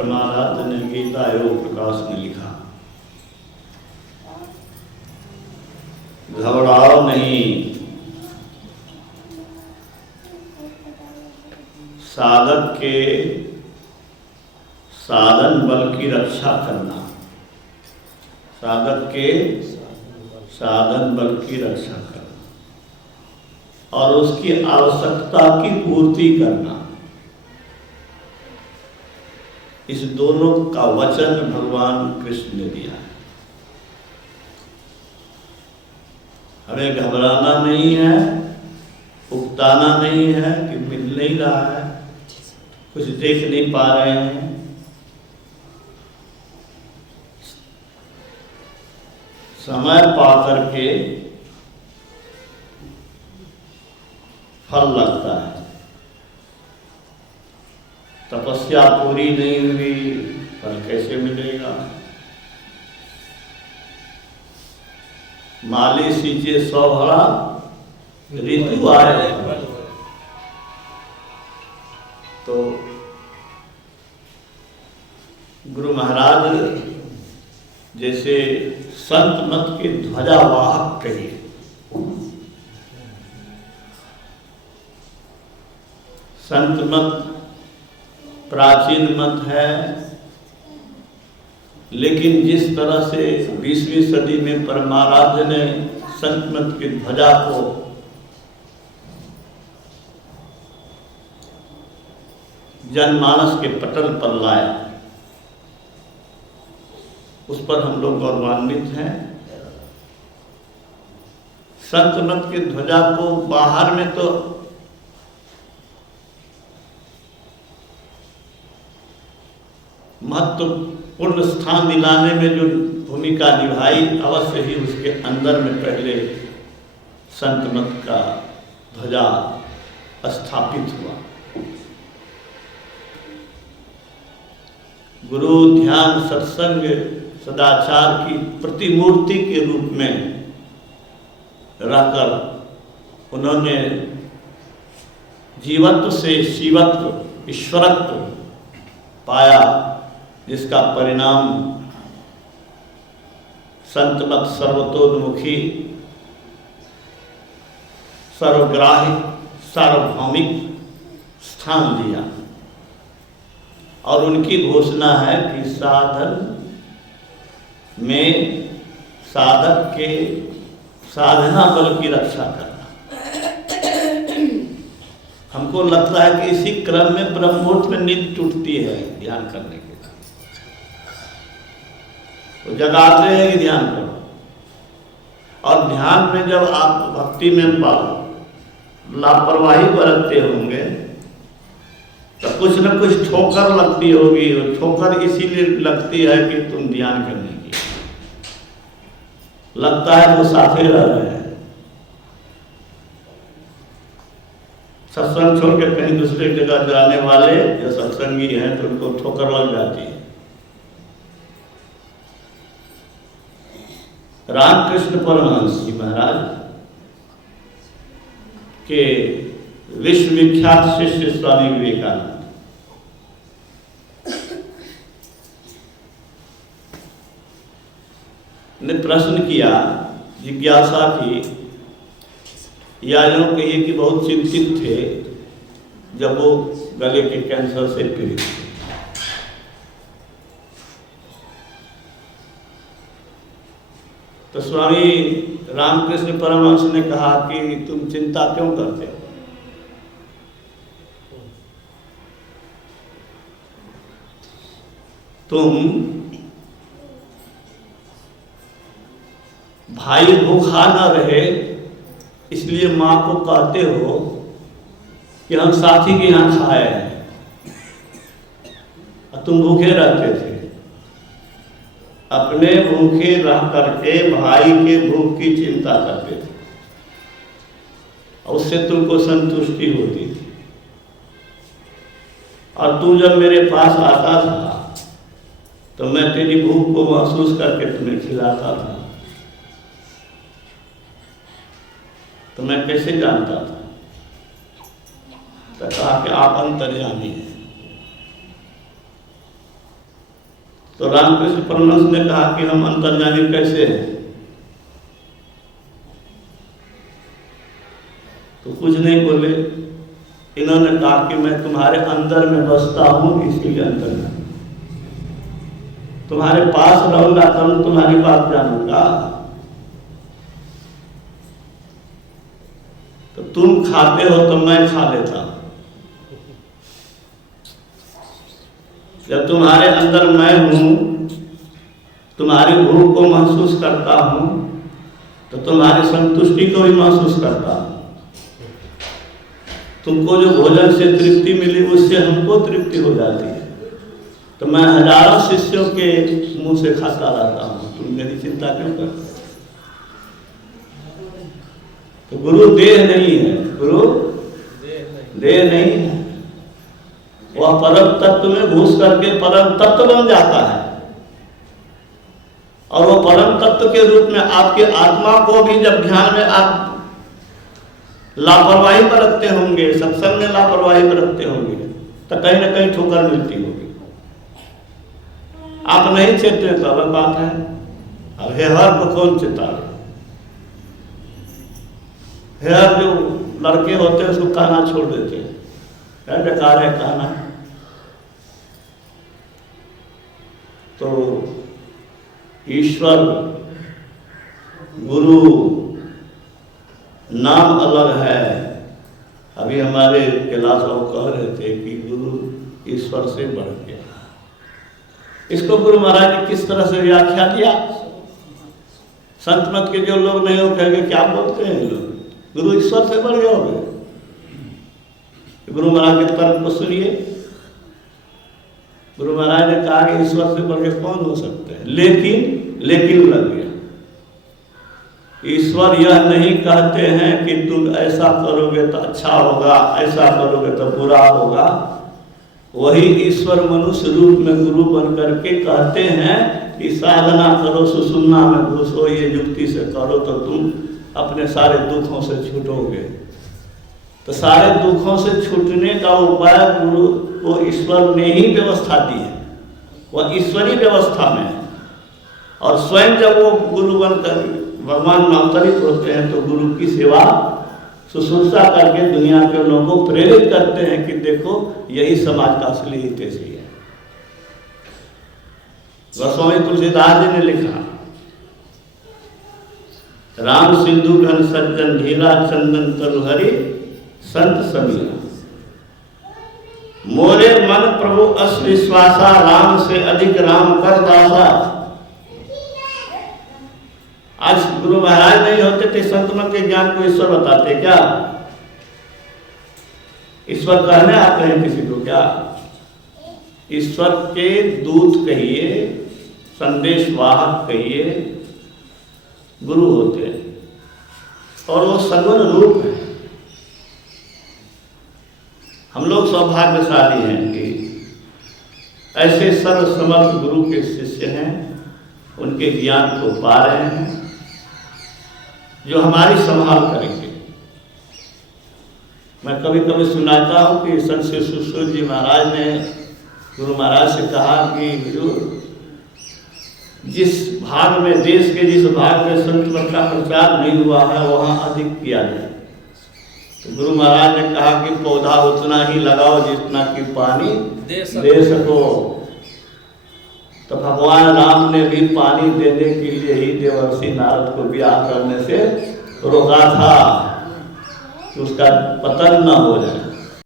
महाराज ने गीता योग प्रकाश में लिखा, घबराओ नहीं, साधक के साधन बल की रक्षा करना, साधक के साधन बल की रक्षा करना और उसकी आवश्यकता की पूर्ति करना, इस दोनों का वचन भगवान कृष्ण ने दिया है। हमें घबराना नहीं है, उकताना नहीं है कि मिल नहीं रहा है, कुछ देख नहीं पा रहे हैं। समय पा करके फल लगता है। तपस्या पूरी नहीं हुई, फल कैसे मिलेगा? माली सींचे 100 भरा, ऋतु आए तो गुरु महाराज जैसे संत मत के ध्वजावाहक कहिए, संत मत प्राचीन मत है, लेकिन जिस तरह से 20वीं सदी में परमाराध्य ने संत मत की ध्वजा को जनमानस के पटल पर लाया, उस पर हम लोग गौरवान्वित हैं। संत मत की ध्वजा को बाहर में तो महत्वपूर्ण स्थान दिलाने में जो भूमिका निभाई, अवश्य ही उसके अंदर में पहले संत मत का ध्वजा स्थापित हुआ। गुरु ध्यान सत्संग सदाचार की प्रतिमूर्ति के रूप में रहकर उन्होंने जीवत्व से शिवत्व, ईश्वरत्व पाया, जिसका परिणाम संत मत सर्वतोन्मुखी, सर्वग्राही, सार्वभौमिक स्थान लिया। और उनकी घोषणा है कि साधन में साधक के साधना बल की रक्षा करना। हमको लगता है कि इसी क्रम में ब्रह्मोठ में नींद टूटती है ध्यान करने के, तो जगाते हैं कि ध्यान करो। और ध्यान में जब आप भक्ति में लापरवाही बरतते होंगे तो कुछ न कुछ ठोकर लगती होगी, और ठोकर इसीलिए लगती है कि तुम ध्यान करने की, लगता है वो साथे रह रहे हैं। सत्संग छोड़ के कहीं दूसरे जगह जाने वाले जो सत्संगी हैं तो उनको ठोकर लग जाती है। रामकृष्ण परमहंस जी महाराज के विश्वविख्यात शिष्य स्वामी विवेकानंद ने प्रश्न किया, जिज्ञासा की, या यूं कहिए कि बहुत चिंतित थे जब वो गले के कैंसर से पीड़ित थे। तो स्वामी रामकृष्ण परमहंस ने कहा कि तुम चिंता क्यों करते हो? तुम भाई भूखा न रहे इसलिए मां को कहते हो कि हम साथी के यहाँ खाए हैं, और तुम भूखे रहते थे। अपने भूखे रह करके भाई के भूख की चिंता करते थे, और उससे तुमको संतुष्टि होती थी। और तू जब मेरे पास आता था तो मैं तेरी भूख को महसूस करके तुम्हें खिलाता था, तो मैं कैसे जानता था? तो कहा कि आप अंतर्यामी हैं। तो रामकृष्ण परमहंस ने कहा कि हम अंतर्यामी कैसे हैं? तो कुछ नहीं बोले। इन्होंने कहा कि मैं तुम्हारे अंदर में बसता हूं, इसीलिए अंतर्यामी। तुम्हारे पास रहूंगा तब तुम्हारी बात जानूंगा। तो तुम खाते हो तो मैं खा लेता हूं। जब तुम्हारे अंदर मैं हूं, तुम्हारी भूख को महसूस करता हूं, तो तुम्हारी संतुष्टि को भी महसूस करता हूं। तुमको जो भोजन से तृप्ति मिली उससे हमको तृप्ति हो जाती है। तो मैं हजारों शिष्यों के मुंह से खाता रहता हूं, तुम मेरी चिंता क्यों करते? तो गुरु देह नहीं है, गुरु देह नहीं है। वह परम तत्व में घुस करके परम तत्व बन जाता है, और वो परम तत्व के रूप में आपके आत्मा को भी जब ध्यान में आप लापरवाही बरतते होंगे, सत्संग में लापरवाही बरतते होंगे, तो कहीं ना कहीं ठोकर मिलती होगी। आप नहीं चेतते तो अलग बात है। अब हेहर को कौन चेतावे? हेहर जो लड़के होते हैं उसको कहना छोड़ देते हैं, क्या बेकार है कहना। तो ईश्वर गुरु नाम अलग है। अभी हमारे कैलाश बाबू कह रहे थे कि गुरु ईश्वर से बढ़ गया। इसको गुरु महाराज ने किस तरह से व्याख्या दिया? संत मत के जो लोग नहीं हो कहेंगे क्या बोलते हैं लोग, गुरु ईश्वर से बढ़ गया होगा। गुरु महाराज के तर्क को सुनिए। गुरु महाराज ने कहा कि ईश्वर से बढ़ के कौन हो सकते हैं, लेकिन लग गया। ईश्वर यह नहीं कहते हैं कि तुम ऐसा करोगे तो अच्छा होगा, ऐसा करोगे तो बुरा होगा। वही ईश्वर मनुष्य रूप में गुरु बन करके कहते हैं कि साधना करो, सुषुम्ना में घुसो, ये युक्ति से करो तो तुम अपने सारे दुखों से छूटोगे। तो सारे दुखों से छूटने का उपाय गुरु को ईश्वर ने ही व्यवस्था दी है, वह ईश्वरी व्यवस्था में है। और स्वयं जब वो गुरु बनकर भगवान में अवतरित होते हैं तो गुरु की सेवा शुश्रूषा करके दुनिया के लोगों को प्रेरित करते हैं कि देखो यही समाज का असली हितैषी है। गोस्वामी तुलसीदास जी ने लिखा, राम सिंधु घन सज्जन ढीला चंदन तरुहरि संत समीरा। मोरे मन प्रभु अस विश्वासा, राम से अधिक राम कर दासा। आज गुरु महाराज नहीं होते थे, संत मन के ज्ञान को ईश्वर बताते क्या? ईश्वर कहने आते हैं किसी को क्या? ईश्वर के दूत कहिए, संदेशवाहक कहिए, गुरु होते हैं, और वो सगुण रूप है। हम लोग सौभाग्यशाली हैं कि ऐसे सर्वसमर्थ गुरु के शिष्य हैं, उनके ज्ञान को पा रहे हैं, जो हमारी संभाल करेंगे। मैं कभी कभी सुनाता हूँ कि संत श्री सुश्रुत जी महाराज ने गुरु महाराज से कहा कि गुरु, जिस भाग में, देश के जिस भाग में संत मत का प्रचार नहीं हुआ है वहाँ अधिक किया जाए। तो गुरु महाराज ने कहा कि पौधा उतना ही लगाओ जितना कि पानी दे सको। तो भगवान राम ने भी पानी देने के लिए ही देवर्षि नारद को ब्याह करने से रोका था कि उसका पतन न हो जाए।